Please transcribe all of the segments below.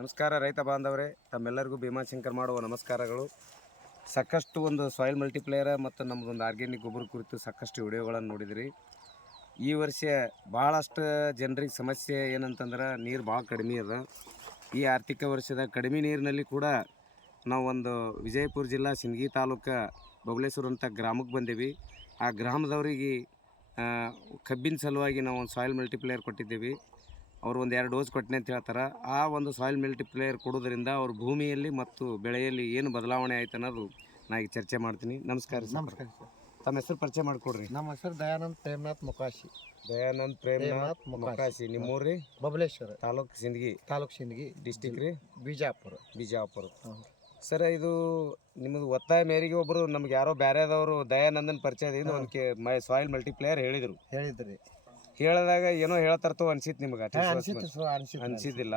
ನಮಸ್ಕಾರ ರೈತ ಬಾಂಧವರೇ, ತಮ್ಮೆಲ್ಲರಿಗೂ ಭೀಮಾಶಂಕರ್ ಮಾಡುವ ನಮಸ್ಕಾರಗಳು. ಸಾಕಷ್ಟು ಒಂದು ಸಾಯಿಲ್ ಮಲ್ಟಿಪ್ಲೇಯರ್ ಮತ್ತು ನಮ್ಮದೊಂದು ಆರ್ಗ್ಯಾನಿಕ್ ಗೊಬ್ಬರ ಕುರಿತು ಸಾಕಷ್ಟು ವಿಡಿಯೋಗಳನ್ನು ನೋಡಿದ್ರಿ. ಈ ವರ್ಷ ಭಾಳಷ್ಟು ಜನರಿಗೆ ಸಮಸ್ಯೆ ಏನಂತಂದ್ರೆ ನೀರು ಭಾಳ ಕಡಿಮೆ ಅದ. ಈ ಆರ್ಥಿಕ ವರ್ಷದ ಕಡಿಮೆ ನೀರಿನಲ್ಲಿ ಕೂಡ ನಾವು ಒಂದು ವಿಜಯಪುರ ಜಿಲ್ಲಾ ಸಿಂದಗಿ ತಾಲೂಕು ಬಬಲೇಶ್ವರ ಅಂತ ಗ್ರಾಮಕ್ಕೆ ಬಂದೀವಿ. ಆ ಗ್ರಾಮದವರಿಗೆ ಕಬ್ಬಿನ ಸಲುವಾಗಿ ನಾವು ಒಂದು ಸಾಯಿಲ್ ಮಲ್ಟಿಪ್ಲೇಯರ್ ಕೊಟ್ಟಿದ್ದೀವಿ. ಅವರು ಒಂದು 2 ಡೋಸ್ ಕೊಟ್ಟನೆ ಅಂತ ಹೇಳ್ತಾರೆ. ಆ ಒಂದು ಸಾಯಿಲ್ ಮಲ್ಟಿಪ್ಲೇಯರ್ ಕೊಡೋದ್ರಿಂದ ಅವ್ರ ಭೂಮಿಯಲ್ಲಿ ಮತ್ತು ಬೆಳೆಯಲ್ಲಿ ಏನು ಬದಲಾವಣೆ ಆಯ್ತು ಅನ್ನೋದು ನಾನು ಈಗ ಚರ್ಚೆ ಮಾಡ್ತೀನಿ. ನಮಸ್ಕಾರ ಸರ್. ನಮಸ್ಕಾರ ಸರ್. ತಮ್ಮ ಹೆಸರು ಪರಿಚಯ ಮಾಡಿಕೊಡ್ರಿ. ನಮ್ಮ ಹೆಸರು ದಯಾನಂದ್ ಪ್ರೇಮನಾಥ್ ಮೊಕಾಶಿ. ದಯಾನಂದ್ ಪ್ರೇಮನಾಥ್ ಮೊಕಾಶಿ. ನಿಮ್ಮೂರು ರೀ? ಬಬಲೇಶ್ವರ ತಾಲೂಕು ಸಿಂದಗಿ ಡಿಸ್ಟಿಕ್ ರೀ? ಬಿಜಾಪುರ. ಸರ್, ಇದು ನಿಮ್ಮದು ಒತ್ತಾಯ ಮೇರೆಗೆ ಒಬ್ಬರು ನಮ್ಗೆ ಯಾರೋ ಬೇರೆದವರು ದಯಾನಂದನ್ ಪರಿಚಯದಿಂದ ಒಂದು ಸಾಯಿಲ್ ಮಲ್ಟಿಪ್ಲೇಯರ್ ಹೇಳಿದ್ರಿ. ಹೇಳಿದಾಗ ಏನೋ ಹೇಳ್ತಾರತೋ ಅನ್ಸಿತ್ತು ನಿಮ್ಗೆ? ಅನ್ಸಿದ್ದಿಲ್ಲ.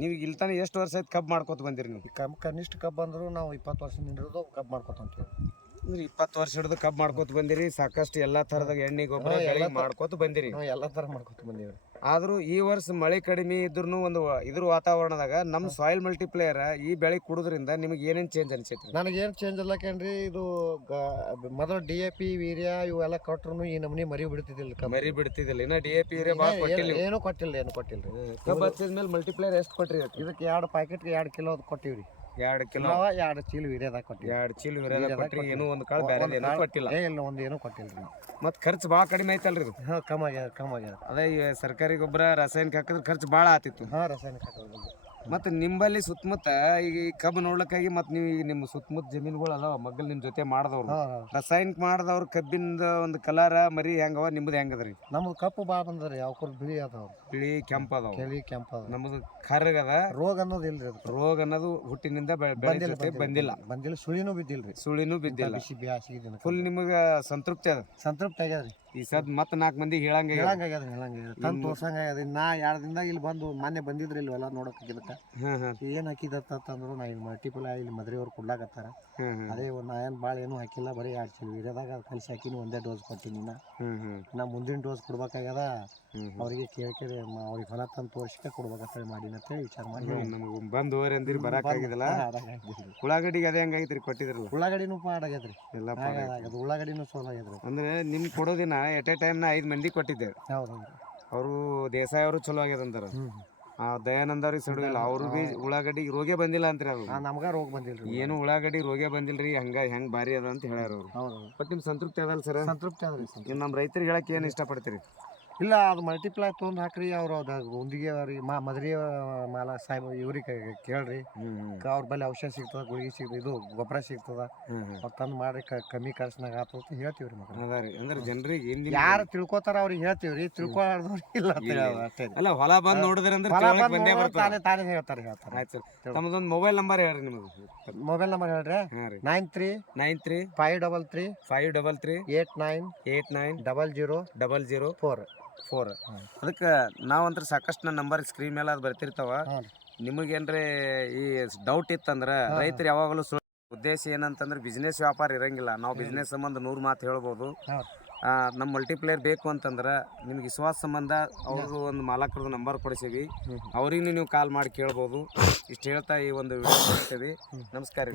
ನೀವು ಇಲ್ಲಿ ತಾನೇ ಎಷ್ಟು ವರ್ಷ ಆಯ್ತು ಕಬ್ಬು ಮಾಡ್ಕೊತ ಬಂದಿರಿ ನೀವು? ಕನಿಷ್ಠ ಕಬ್ಬು ಅಂದ್ರು ನಾವು 20 ವರ್ಷದಿಂದ ಹಿಡಿದು ಕಬ್ಬು ಮಾಡ್ಕೊತ ಅಂತೀವಿ. ಅಂದ್ರೆ 20 ವರ್ಷ ಹಿಡಿದು ಕಬ್ಬು ಮಾಡ್ಕೊತ ಬಂದಿರಿ. ಸಾಕಷ್ಟು ಎಲ್ಲಾ ತರದ ಎಣ್ಣೆ ಗೊಬ್ಬರ ಮಾಡ್ಕೊತ ಬಂದಿರಿ. ಎಲ್ಲಾ ತರ ಮಾಡ್ಕೊತ ಬಂದಿವಿ. ಆದ್ರೂ ಈ ವರ್ಷ ಮಳೆ ಕಡಿಮೆ ಇದ್ರೂ ಒಂದು ಇದ್ರ ವಾತಾವರಣದಾಗ ನಮ್ಮ ಸಾಯಿಲ್ ಮಲ್ಟಿಪ್ಲೇಯರ್ ಈ ಬೆಳೆ ಕುಡಿದ್ರಿಂದ ನಿಮಗೆ ಏನೇನು ಚೇಂಜ್ ಅನ್ಸೈತಿ? ನನಗೇನು ಚೇಂಜ್ ಇಲ್ಲ ಕಣ್ರಿ. ಇದು ಮೊದಲು DAP ವೀರ್ಯ ಇವೆಲ್ಲ ಕೊಟ್ರು ಈ ನಮ್ನಿ ಮರಿ ಬಿಡ್ತಿದ್ದಿಲ್ಲ. ಇನ್ನ DAP ವೀರ್ಯ ಏನು ಕೊಟ್ಟಿಲ್ಲ. ಕಬ್ಬು ಹಚ್ಚಿದ್ಮೇಲೆ ಮಲ್ಟಿಪ್ಲೇಯರ್ ಎಷ್ಟು ಕೊಟ್ರಿ? ಇದಕ್ಕೆ 2 ಪ್ಯಾಕೆಟ್ಗೆ 2 ಕಿಲೋ ಕೊಟ್ಟಿವ್ರಿ. 2 ಕಿಲೋ 2 ಚೀಲ ವೀರ್ಯದಾಗ ಕೊಟ್ಟಿವಿ. 2 ಚೀಲ ವೀರ್ಯದಾಗ ಕೊಟ್ರಿ. ಏನೋ ಒಂದು ಕಾಳು ಬೇರೆ ಏನೂ ಕೊಟ್ಟಿಲ್ಲ. ಏನು ಕೊಟ್ಟಿಲ್ರಿ. ಮತ್ತೆ ಖರ್ಚು ಭಾಳ ಕಡಿಮೆ ಐತಲ್ರಿ ಇದು? ಕಮ್ಮಿ ಆಗ್ಯದ. ಅದೇ ಈ ಸರ್ಕಾರಿ ಗೊಬ್ಬರ ರಾಸಾಯನಿಕ ಹಾಕಿದ್ರೆ ಖರ್ಚು ಭಾಳ ಆತಿತ್ತು. ರಾಸಾಯನಿಕ ಹಾಕೋದು. ಮತ್ತು ನಿಂಬಲ್ಲಿ ಸುತ್ತಮುತ್ತ ಈಗ ಈ ಕಬ್ಬು ನೋಡ್ಲಿಕ್ಕಾಗಿ ಮತ್ತು ನೀವು ಈಗ ನಿಮ್ಮ ಸುತ್ತಮುತ್ತ ಜಮೀನುಗಳು ಅದಾವ ಮಗ್ಗಲ್ ನಿಮ್ಮ ಜೊತೆ ಮಾಡಿದವ್ರು, ರಾಸಾಯನಿಕ ಮಾಡಿದವ್ರು ಕಬ್ಬಿನ ಒಂದು ಕಲರ್ ಮರಿ ಹೆಂಗವ? ನಿಮ್ದು ಹೆಂಗದ್ರಿ? ನಮ್ದು ಕಪ್ಪು ಭಾಳ ಬಂದ್ರಿ. ಯಾವ ಬಿಳಿ ಅದಾವ, ಬಿಳಿ ಕೆಂಪು ಅದಾವ. ನಮ್ದು ಕರ್ಗದ. ರೋಗ ಅನ್ನೋದು ಇಲ್ರಿ. ರೋಗ ಅನ್ನೋದು ಹುಟ್ಟಿನಿಂದ ಬಂದಿಲ್ಲ. ಸುಳಿನೂ ಬಿದ್ದಿಲ್ಲ. ಫುಲ್ ನಿಮಗೆ ಸಂತೃಪ್ತಿ ಆಗ್ಯದ್ರಿ. ಈ ಸದ್ ಮತ್ತೆ 4 ಮಂದಿ ಹೇಳಂಗಾಗ್ಯದ. ತಂದು ತೋರ್ಸಂಗಾಗ್ಯದ. ನಾ 2 ದಿನದಾಗ ಇಲ್ಲಿ ಬಂದು ಮೊನ್ನೆ ಬಂದಿದ್ರಿ ಇಲ್ವೆಲ್ಲ ನೋಡಕ್ ಏನ್ ಹಾಕಿದತ್ತಂದ್ರು ನಾ ಇಲ್ಲಿ ಮಲ್ಟಿಪಲ್ ಇಲ್ಲಿ ಮದ್ರಿಯವ್ರು ಕೊಡ್ಲಾಕತ್ತಾರ. ಅದೇ ನಾ ಏನ್ ಭಾಳ ಏನು ಹಾಕಿಲ್ಲ, ಬರೀ 2 ಚೀಲ ವೀರ್ಯದಾಗ ಕಲಿಸಿ ಹಾಕಿನಿ. ಒಂದೇ ಡೋಸ್ ಕೊಟ್ಟಿನಿ. ನಾ ಮುಂದಿನ ಡೋಸ್ ಕೊಡ್ಬೇಕಾಗ್ಯದ. ಅವ್ರಿಗೆ ಕೇಳಿ ಅವ್ರಿಗೆ ಹೊಲ ತಂದು ತೋರ್ಸಿಕೆ ಕೊಡ್ಬೇಕಂತ ಮಾಡಿನ ಅಂತೇಳಿ ವಿಚಾರ ಮಾಡಿ ನಮ್ಗೆ ಬಂದು ಹೋರಿ ಅಂದಿರಿ ಬರಾಕಾಗಿದಲ್ಲ. ಉಳ್ಳಾಗಡ್ಡಿಗೆ ಅದೇ ಹೆಂಗಾಗಿತ್ರಿ ಕೊಟ್ಟಿದ್ರಲ್ಲ? ಉಳ್ಳಾಗಡ್ಡಿನೂ ಪಾಡಾಗ್ಯದ್ರಿ. ಉಳ್ಳಾಗಡ್ಡಿನೂ ಸೋಲ್ ಆಗ್ಯದ್ರಿ. ಅಂದ್ರೆ ನಿಮ್ ಕೊಡೋದಿನ ಎಟ್ ಎ ಟೈಮ್ 5 ಮಂದಿ ಕೊಟ್ಟಿದ್ದೇವೆ. ಅವರು ದೇಸಾಯಿ ಅವರು ಚಲೋ ಆಗ್ಯದಂತಾರ. ದಯಾನಂದ ಅವ್ರಿಗೆ ಸಡುವಿಲ್ಲ. ಅವ್ರು ಬಿ ಉಳ್ಳಾಗಡ್ಡಿ ರೋಗೇ ಬಂದಿಲ್ಲ ಅಂತ್ರಿ. ಅದು ನಮ್ಗ ರೋಗ ಬಂದಿಲ್ರಿ. ಏನು ಉಳ್ಳಾಗಡ್ಡಿ ರೋಗೇ ಬಂದಿಲ್ರಿ. ಹೆಂಗ್ ಭಾರಿ ಅದ ಅಂತ ಹೇಳ್ಯಾರ ಅವ್ರು. ಬಟ್ ನಿಮ್ ಸಂತೃಪ್ತಿ ಅದಲ್ಲ ಸರ್? ಸಂತೃಪ್ತಿ ಅದ್ರಿ. ನಮ್ಮ ರೈತರಿಗೆ ಹೇಳಕ್ ಏನ್ ಇಷ್ಟಪಡ್ತೀರಿ? ಇಲ್ಲ, ಅದು ಮಲ್ಟಿಪ್ಲೈ ತೊಗೊಂಡು ಹಾಕ್ರಿ. ಅವ್ರು ಉಂದಿಗೆ ಅವ್ರಿಗೆ ಮದ್ರಿ ಮಾಲ ಸಾಹೇಬ್ ಇವ್ರಿಗೆ ಕೇಳ್ರಿ. ಅವ್ರ ಬಳಿ ಔಷಧ ಸಿಗ್ತದ, ಗುಳಿಗೆ ಸಿಗ್ತದ, ಇದು ಗೊಬ್ಬರ ಸಿಗ್ತದ. ಅವ್ರು ತಂದು ಮಾಡ್ರಿ ಕಮ್ಮಿ ಖರ್ಚಿನಾಗ ಆತ ಅಂತ ಹೇಳ್ತೀವ್ರಿ. ಅಂದ್ರೆ ಜನರಿಗೆ ಯಾರು ತಿಳ್ಕೊತಾರ ಅವ್ರಿಗೆ ಹೇಳ್ತೀವ್ರಿ. ತಿಳ್ಕೊಳ್ಳೋದವ್ರಿಗೆ ಇಲ್ಲ ಅಷ್ಟೇ. ಅಲ್ಲ, ಹೊಲ ಬಂದ್ ನೋಡಿದ್ರೆ ತಾನೇ ಹೇಳ್ತಾರೆ. ತಮ್ಮದೊಂದು ಮೊಬೈಲ್ ನಂಬರ್ ಹೇಳ್ರಿ. ನಿಮ್ದು ಮೊಬೈಲ್ ನಂಬರ್ ಹೇಳ್ರಿ. 93 533 89 00 ಅದಕ್ಕೆ ನಾವಂತ್ರ ಸಾಕಷ್ಟು ನನ್ನ ನಂಬರ್ ಸ್ಕ್ರೀನ್ ಮೇಲೆ ಅದು ಬರ್ತಿರ್ತಾವ. ನಿಮಗೇನ್ರಿ ಈ ಡೌಟ್ ಇತ್ತಂದ್ರೆ ರೈತರು ಯಾವಾಗಲೂ ಉದ್ದೇಶ ಏನಂತಂದ್ರೆ ಬಿಸ್ನೆಸ್ ವ್ಯಾಪಾರ ಇರಂಗಿಲ್ಲ. ನಾವು ಬಿಸ್ನೆಸ್ ಸಂಬಂಧ 100 ಮಾತು ಹೇಳ್ಬೋದು. ನಮ್ಮ ಮಲ್ಟಿಪ್ಲೇಯರ್ ಬೇಕು ಅಂತಂದ್ರೆ ನಿಮ್ಗೆ ವಿಶ್ವಾಸ ಸಂಬಂಧ ಅವ್ರದ್ದು ಒಂದು ಮಾಲಕರದ್ದು ನಂಬರ್ ಕೊಡಿಸೀವಿ. ಅವ್ರಿಗೆ ನೀವು ಕಾಲ್ ಮಾಡಿ ಕೇಳ್ಬೋದು. ಇಷ್ಟು ಹೇಳ್ತಾ ಈ ಒಂದು ವಿಡಿಯೋ ಮಾಡ್ತೀವಿ. ನಮಸ್ಕಾರ.